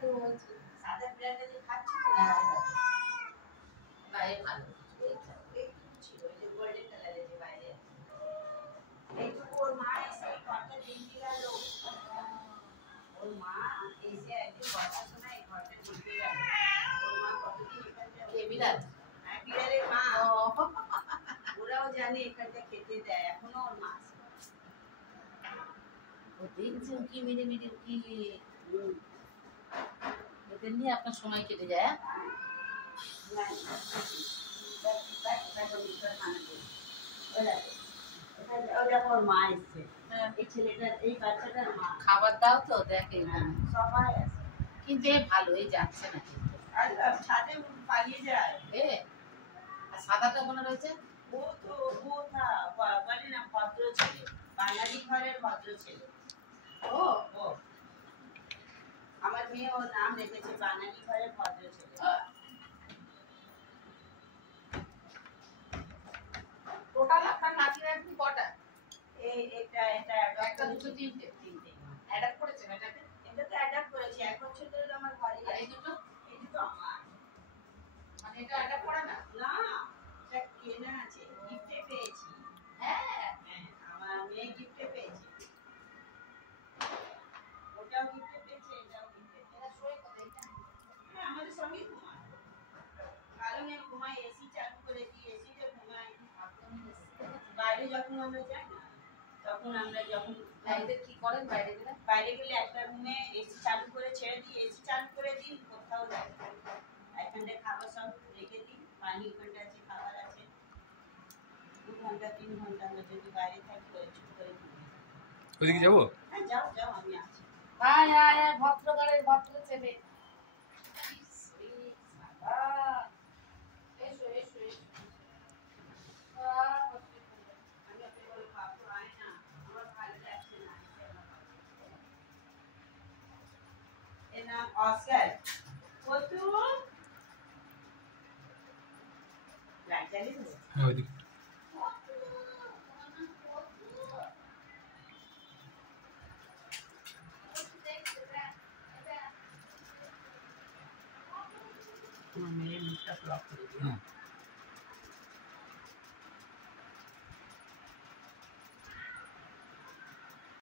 তো বলছি সাদা বিড়ালটা যে খাচ্ছি তো গায়ে ভালো এইটুকু ছিল ওই যে গোল্ডেন কালারের যে বাইরে এইটুকু ওর মা এসে ঘরটা দেখতে গেল ওর মা এসে একদিন বসার সময় এই ঘরটা দেখতে গেল ওর মা কতদিন এখানটা বিড়াল হ্যাঁ বিড়ালের মা ওরাও জানে এখানটা খেতে দেয় এখনো ওর মা ও দেখছি উকি মেরে মেরে উকি এদের নিয়ে আপনার সময় কেটে যায় ওর মা এসছে এই ছেলেটার এই বাচ্চাটার মা খাবার দাও তো দেখে সবাই আছে কিন্তু এ ভালো এই যাচ্ছে না কিন্তু আর ছাদে পালিয়ে যায় এ আর সাদাটা মনে রয়েছে ও তো ও না বলে না ভদ্র ছেলে বাঙালি ঘরের ভদ্র ছেলে ও ও আমার মেয়ে ওর নাম রেখেছে বাঙালি ঘরের ভদ্র ছেলে টোটাল আপনার নাতি নাতনি কটা এই এটা একটা দুটো তিনটে অ্যাডাপ্ট করেছেন এটাকে এটা তো অ্যাডাপ্ট করেছি 1 বছর ধরে তো আমার ঘরে আর এই দুটো আমার মানে এটা অ্যাডাপ্ট করা না না এটা কেনা আছে গিফটে পেয়েছি হ্যাঁ আমার মেয়ে গিফটে পেয়েছে ওটাও গিফটে পেয়েছে এটাও গিফটে এটা শোয়ে কোথায় হ্যাঁ আমাদের সঙ্গে ঘুমায় কারণ আমি ঘুমাই এসি চালু করে দিই এসিতে ঘুমাই বাইরে যখন আমরা যাই না তখন আমরা যখন বাইরে কি করেন বাইরে গেলে বাইরে গেলে একটা রুমে এসি চালু করে ছেড়ে দিই এসি চালু করে দিই কোথাও যাই এখানটা খাবার সব রেখে দিই পানি ওখানটা আছে খাবার আছে 2 ঘন্টা 3 ঘন্টা আমরা যদি বাইরে থাকি ওই চুপ করে ওইদিকে যাবো হ্যাঁ যাও যাও আমি আছি আয় আয় আয় ভদ্রকারের ভদ্র ছেলে এসো এসো এসো আমি আপনি বলে বাপু আয় না আমার ভালো লাগছে না এর নাম অস্কার কতু লাইট জ্বালিয়ে দেবো হ্যাঁ ওইদিকে मेरे मुझका ब्लॉक कर दिया